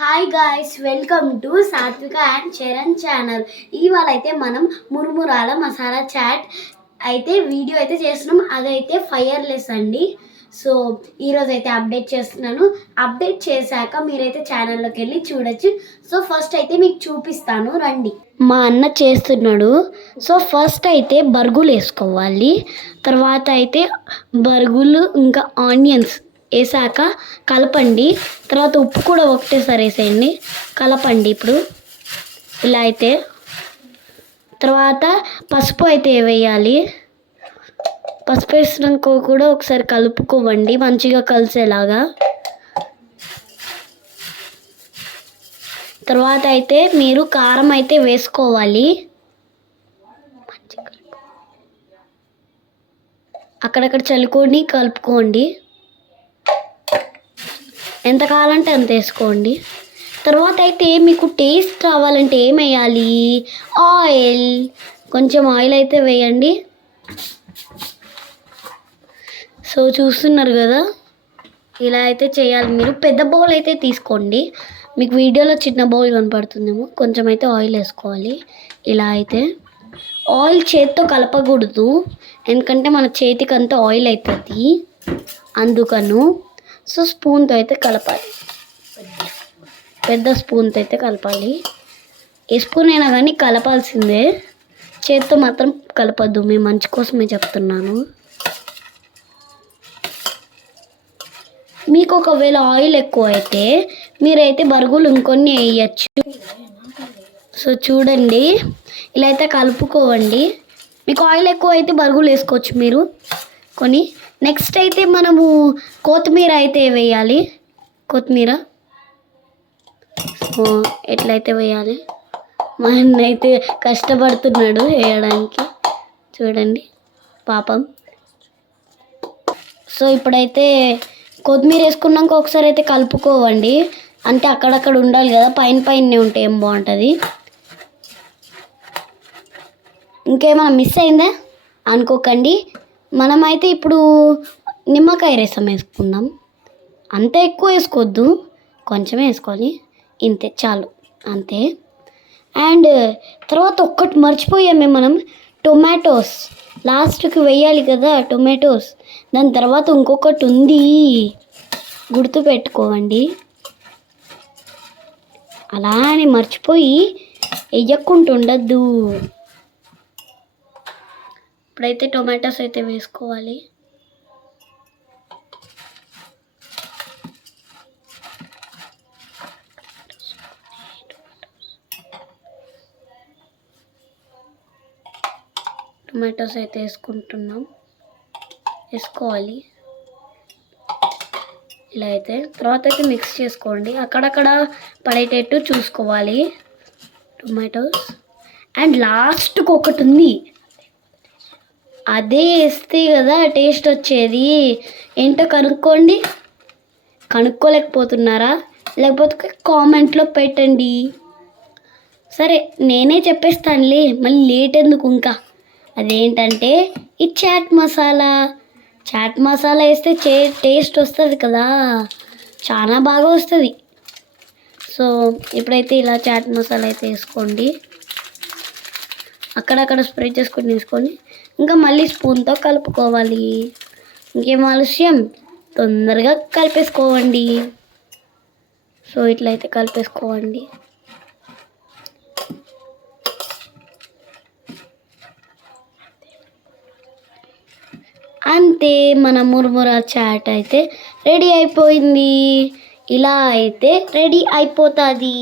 Hi guys, welcome to సాత్విక and Charan channel. ఇవాళ అయితే మనం మురుమురాల మసాలా చాట్ అయితే వీడియో అయితే చేస్తున్నాం. అదైతే ఫైర్లెస్ అండి. సో ఈరోజు అయితే అప్డేట్ చేస్తున్నాను. అప్డేట్ చేశాక మీరైతే ఛానల్లోకి వెళ్ళి చూడొచ్చు. సో ఫస్ట్ అయితే మీకు చూపిస్తాను, రండి. మా అన్న చేస్తున్నాడు. సో ఫస్ట్ అయితే బర్గులు వేసుకోవాలి. తర్వాత అయితే బర్గులు ఇంకా ఆనియన్స్ వేసాక కలపండి. తర్వాత ఉప్పు కూడా ఒకటేసారి వేసేయండి, కలపండి. ఇప్పుడు ఇలా అయితే తర్వాత పసుపు అయితే వేయాలి. పసుపు వేసినాక కూడా ఒకసారి కలుపుకోవండి, మంచిగా కలిసేలాగా. తర్వాత అయితే మీరు కారం అయితే వేసుకోవాలి. అక్కడక్కడ చల్లుకొని కలుపుకోండి, ఎంత కావాలంటే అంత వేసుకోండి. తర్వాత అయితే మీకు టేస్ట్ రావాలంటే ఏం వేయాలి, ఆయిల్, కొంచెం ఆయిల్ అయితే వేయండి. సో చూస్తున్నారు కదా, ఇలా అయితే చేయాలి. మీరు పెద్ద బౌల్ అయితే తీసుకోండి, మీకు వీడియోలో చిన్న బౌల్ కనపడుతుందేమో. కొంచెం అయితే ఆయిల్ వేసుకోవాలి. ఇలా అయితే ఆయిల్ చేతితో కలపకూడదు, ఎందుకంటే మన చేతికి అంతా ఆయిల్ అవుతుంది, అందుకను. సో స్పూన్తో అయితే కలపాలి, పెద్ద స్పూన్తో అయితే కలపాలి. ఏ స్పూన్ అయినా కానీ కలపాల్సిందే, చేతితో మాత్రం కలపద్దు. మీ మంచి కోసమే చెప్తున్నాను. మీకు ఒకవేళ ఆయిల్ ఎక్కువ అయితే మీరైతే బరుగులు ఇంకొన్ని వేయచ్చు. సో చూడండి, ఇలా అయితే కలుపుకోవండి. మీకు ఆయిల్ ఎక్కువ అయితే బరుగులు వేసుకోవచ్చు మీరు కొన్ని. నెక్స్ట్ అయితే మనము కొత్తిమీర అయితే వేయాలి. కొత్తిమీర సో ఎట్లయితే వేయాలి, మా అన్న అయితే కష్టపడుతున్నాడు వేయడానికి, చూడండి పాపం. సో ఇప్పుడైతే కొత్తిమీర వేసుకున్నాక ఒకసారి అయితే కలుపుకోవండి, అంటే అక్కడక్కడ ఉండాలి కదా, పైన పైనే ఉంటే ఏం బాగుంటుంది. ఇంకేమైనా మిస్ అయిందా అనుకోకండి. మనమైతే ఇప్పుడు నిమ్మకాయ రసం వేసుకుందాం. అంత ఎక్కువ వేసుకోవద్దు, కొంచెమే వేసుకోవాలి, ఇంతే చాలు, అంతే. అండ్ తర్వాత ఒక్కటి మర్చిపోయామే, మనం టొమాటోస్ లాస్ట్కి వేయాలి కదా, టొమాటోస్. దాని తర్వాత ఇంకొకటి ఉంది, గుర్తు పెట్టుకోవండి. అలా అని మర్చిపోయి వేయకుండా ఉండద్దు. ఇప్పుడైతే టొమాటోస్ అయితే వేసుకోవాలి. టొమాటోస్ అయితే వేసుకోవాలి. ఇలా అయితే తర్వాత అయితే మిక్స్ చేసుకోండి, అక్కడక్కడ పడేటట్టు చూసుకోవాలి టొమాటోస్. అండ్ లాస్ట్కి ఒకటి ఉంది, అదే వేస్తే కదా టేస్ట్ వచ్చేది. ఏంటో కనుక్కోండి. కనుక్కోలేకపోతున్నారా? లేకపోతే కామెంట్లో పెట్టండి. సరే నేనే చెప్పేస్తానులే, మళ్ళీ లేట్ ఎందుకు ఇంకా. అదేంటంటే ఈ చాట్ మసాలా. చాట్ మసాలా వేస్తే టేస్ట్ వస్తుంది కదా, చాలా బాగా వస్తుంది. సో ఇప్పుడైతే ఇలా చాట్ మసాలా అయితే వేసుకోండి, అక్కడక్కడ స్ప్రెడ్ చేసుకొని వేసుకొని ఇంకా మళ్ళీ స్పూన్తో కలుపుకోవాలి. ఇంకేం ఆలస్యం, తొందరగా కలిపేసుకోవండి. సో ఇట్లయితే కలిపేసుకోవండి. అంతే, మన మురుమురా చాట్ అయితే రెడీ అయిపోయింది. ఇలా అయితే రెడీ అయిపోతుంది.